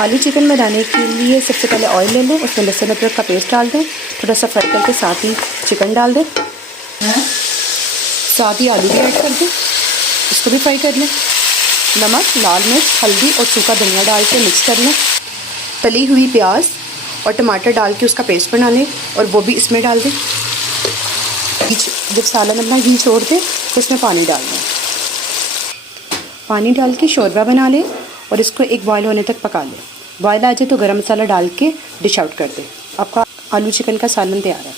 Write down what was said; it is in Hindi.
आलू चिकन बनाने के लिए सबसे पहले ऑयल ले लें, उसमें लहसुन अदरक का पेस्ट डाल दें, थोड़ा सा फ्राई करके साथ ही चिकन डाल दें, साथ ही आलू भी ऐड कर दें, इसको भी फ्राई कर लें। नमक, लाल मिर्च, हल्दी और सूखा धनिया डाल के मिक्स कर लें। तली हुई प्याज और टमाटर डाल के उसका पेस्ट बना लें और वो भी इसमें डाल दें। जब सालन अपना घी छोड़ दे तो उसमें पानी डाल दें। पानी डाल के शोरबा बना लें और इसको एक बॉयल होने तक पका लें। बॉयल आ जाए तो गरम मसाला डाल के डिश आउट कर दें। आपका आलू चिकन का सालन तैयार है।